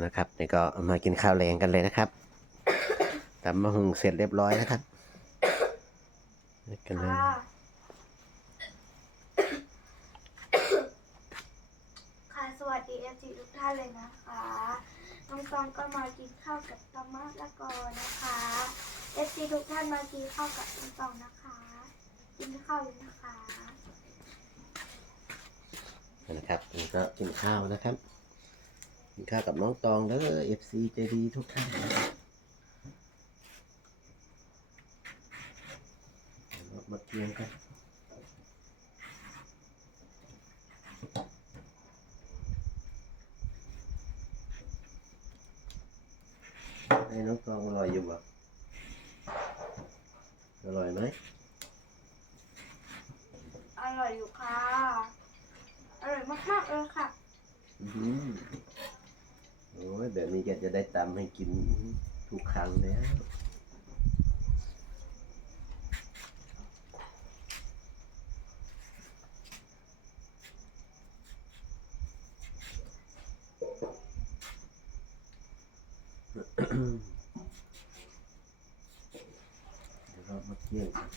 นะครับนี่ก็มากินข้าวแรงกันเลยนะครับตำมะฮุงเสร็จเรียบร้อยนะครับนี่กันเลยค่ะค่ะสวัสดีเอฟซีทุกท่านเลยนะคะน้องตองก็มากินข้าวกับตอมะละกอนะคะเอฟซีทุกท่านมากินข้าวกับน้องตองนะคะ กินข้าวอยู่นะคะนะครับนี่ก็กินข้าวนะครับ กินข้าวกับน้องตองเด้อ FC ใจดีทุกท่านนะครับเรามาเกียงกันให้น้องตองอร่อยอยู่บ่อร่อยไหมอร่อยอยู่ค่ะ อร่อยมากๆเลยค่ะ อื้อหื อโอ้ยแบบนี้แกจะได้ตำให้กินทุกครั้งแล้ว เดี๋ยวเรามาเที่ยงกัน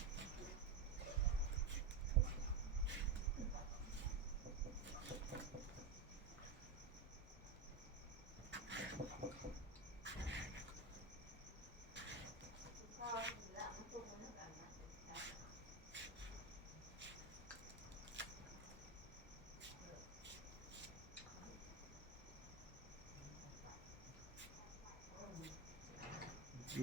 นี่นะ เพราะ ไ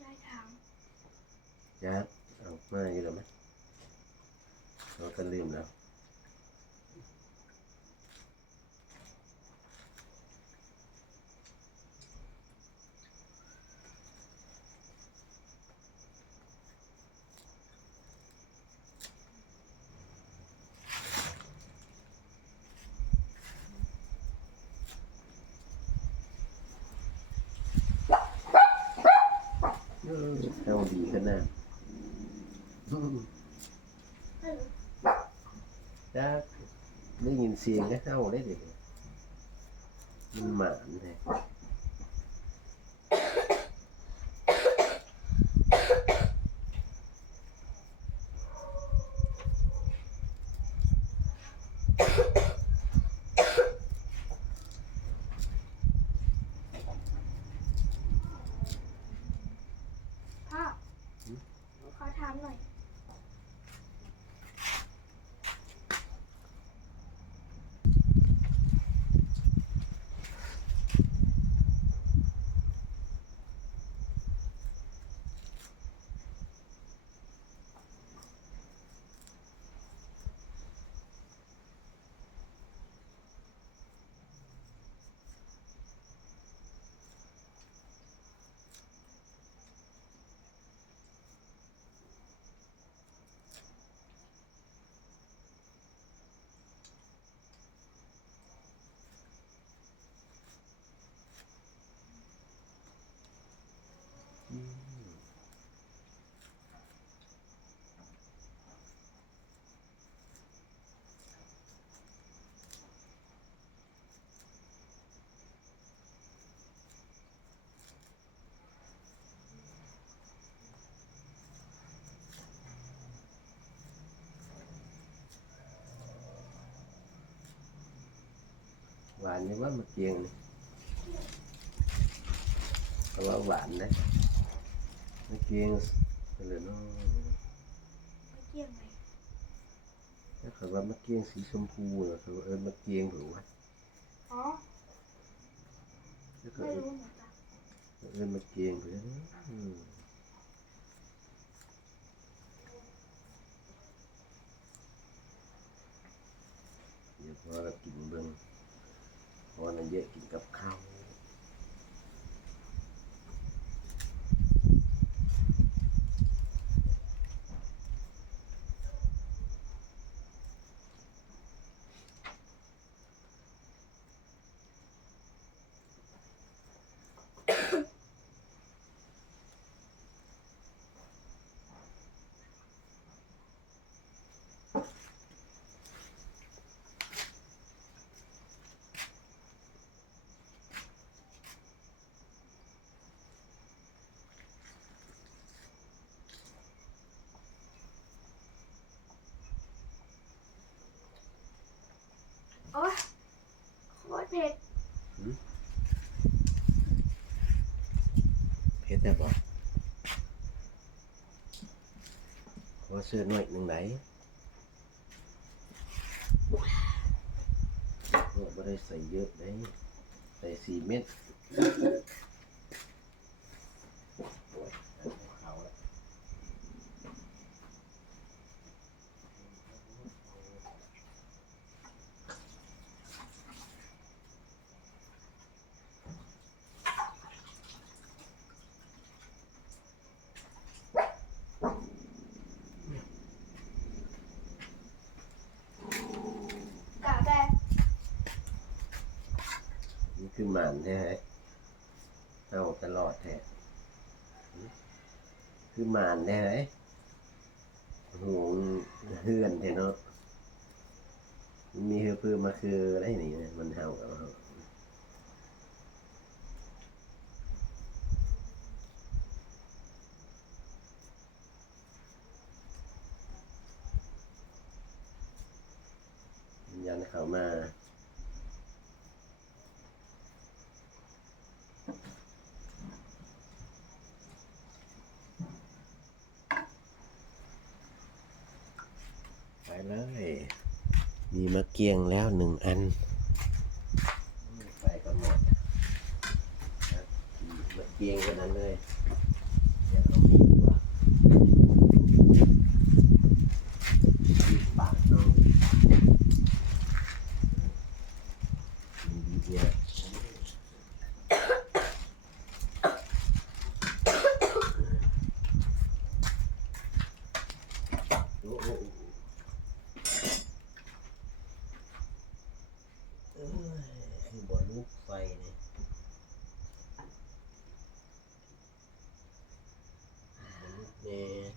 ด้ทางยัดเอามาอยู่แล้วไหมเราก็ลืมแล้ว เออ เข้าดีขนาดอืมจ้าได้ยินเสียงก็เท่าได้เลยมันหมานเลย หนู วานนี่ว่ามาเกียงนี่เขาว่าหวานนะมะเกียงเลยเนาะไม่เกี่ยงไหมถ้าเขาว่ามะเกียงสีชมพูเนาะเขาว่าเออมะเกียงหรือว่าอ๋อถ้าเขาไม่เออรู้เหมือนกันเออมะเกียงหรืออืมเดี๋ยวพอเรากินเบิ่ง เพราะว่านั่นเยอะกินกับข้าว ผ็ดเผ็ดแต่บอกขอซื้อหน่อยหนึ่งไหนก็ไม่ได้ใส่เยอะเลยใส่สี่เม็ด คือหมันแท้เอาตลอดแท้คือหมันแท้หูเฮือนแท้เนาะมีเฮือพื่อมาคืออะไรนี่นะมันเห่ากับเราวิญญาณเขามา เลย มีมะเกียงแล้วหนึ่งอัน ไปกันหมดครับมะเกียงกันนั้นเลยเดี๋ยวเอามีดดีกว่ามีดปาดเนาะมีดีเนี่ยโอ้โห เอ้ยคือบอลลูกไฟเนี่ยบอลลูกเนี่ย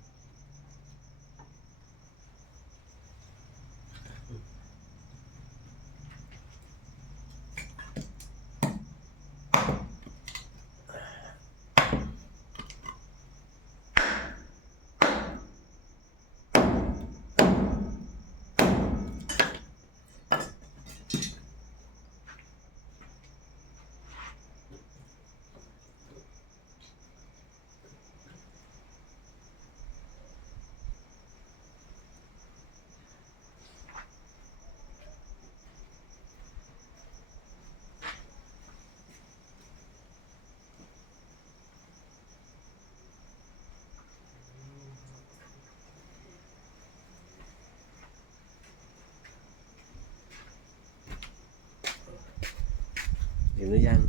เหรือยัง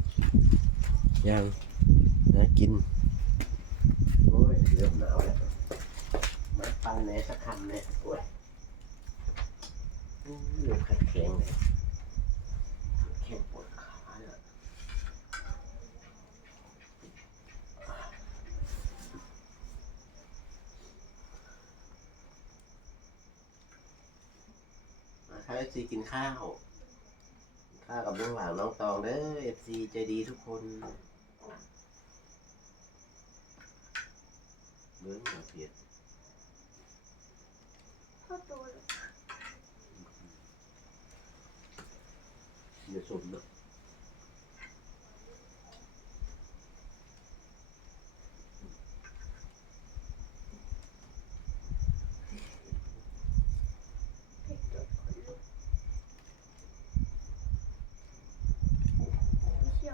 ยังนะกิน โอ้ยเริ่มหนาวแล้วมาปั้นแหน่สักคำเนี่ยโอ้ยอู้เริ่มขัดแข็งเลยแข็งปวดขาเนี่ยมาครับเอฟซีกินข้าว ข้าวกับลุงหลางน้องตองเด้อเอฟซีใจดีทุกคนเบื้องหน้าเพียรพ่อโตเลยอย่าสมนะ เผ็ดจนขนลุก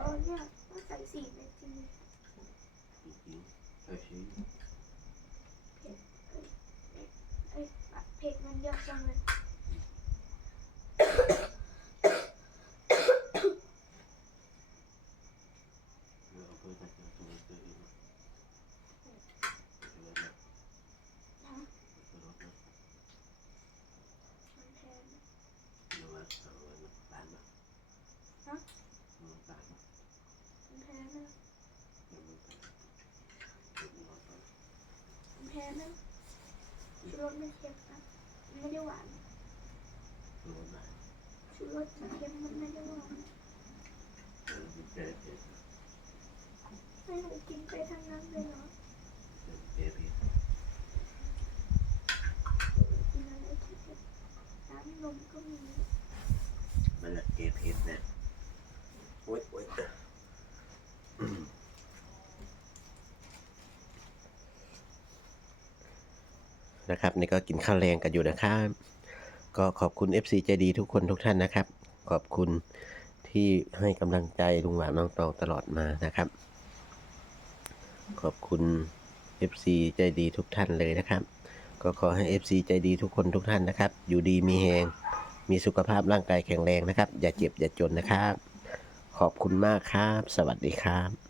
เขียวเนี่ยต้องใส่สีเม็ดจริงจริงๆเอาชิ้นเอ้ยเผ็ดมันเยอะจังเลย เอาไปจัดการตรงนี้ตัวเองนะเอาไปนะ นะ เอาไปรถนะ มันแพง เอาไว้เอาไว้นะบ้านนะ ฮะ เอาไว้บ้านนะ มันแพงนะ เอาไว้บ้านนะเอาไว้บ้านนะ มันแพงนะชูรสไม่เค็มนะมันไม่ได้หวานเอาไว้บ้านชูรสมันเค็มมันไม่ได้หวานเอาไว้เจ๊เจ๊ให้หนูกินไปทั้งนั้นเลยเหรอ เจ๊พี่ กินอะไรที่เผ็ดน้ำนมก็มี มันละเจ๊เพชรนะโอ๊ยโอ๊ยอืม นะครับนี่ก็กินข้าวแรงกันอยู่นะครับ ก็ขอบคุณ FC ใจดีทุกคนทุกท่านนะครับ ขอบคุณที่ให้กำลังใจลุงหวานน้องตองตลอดมานะครับ ขอบคุณ FC ใจดีทุกท่านเลยนะครับ ก็ขอให้ FC ใจดีทุกคนทุกท่านนะครับ อยู่ดีมีแหงมีสุขภาพร่างกายแข็งแรงนะครับ อย่าเจ็บอย่าจนนะครับ ขอบคุณมากครับ สวัสดีครับ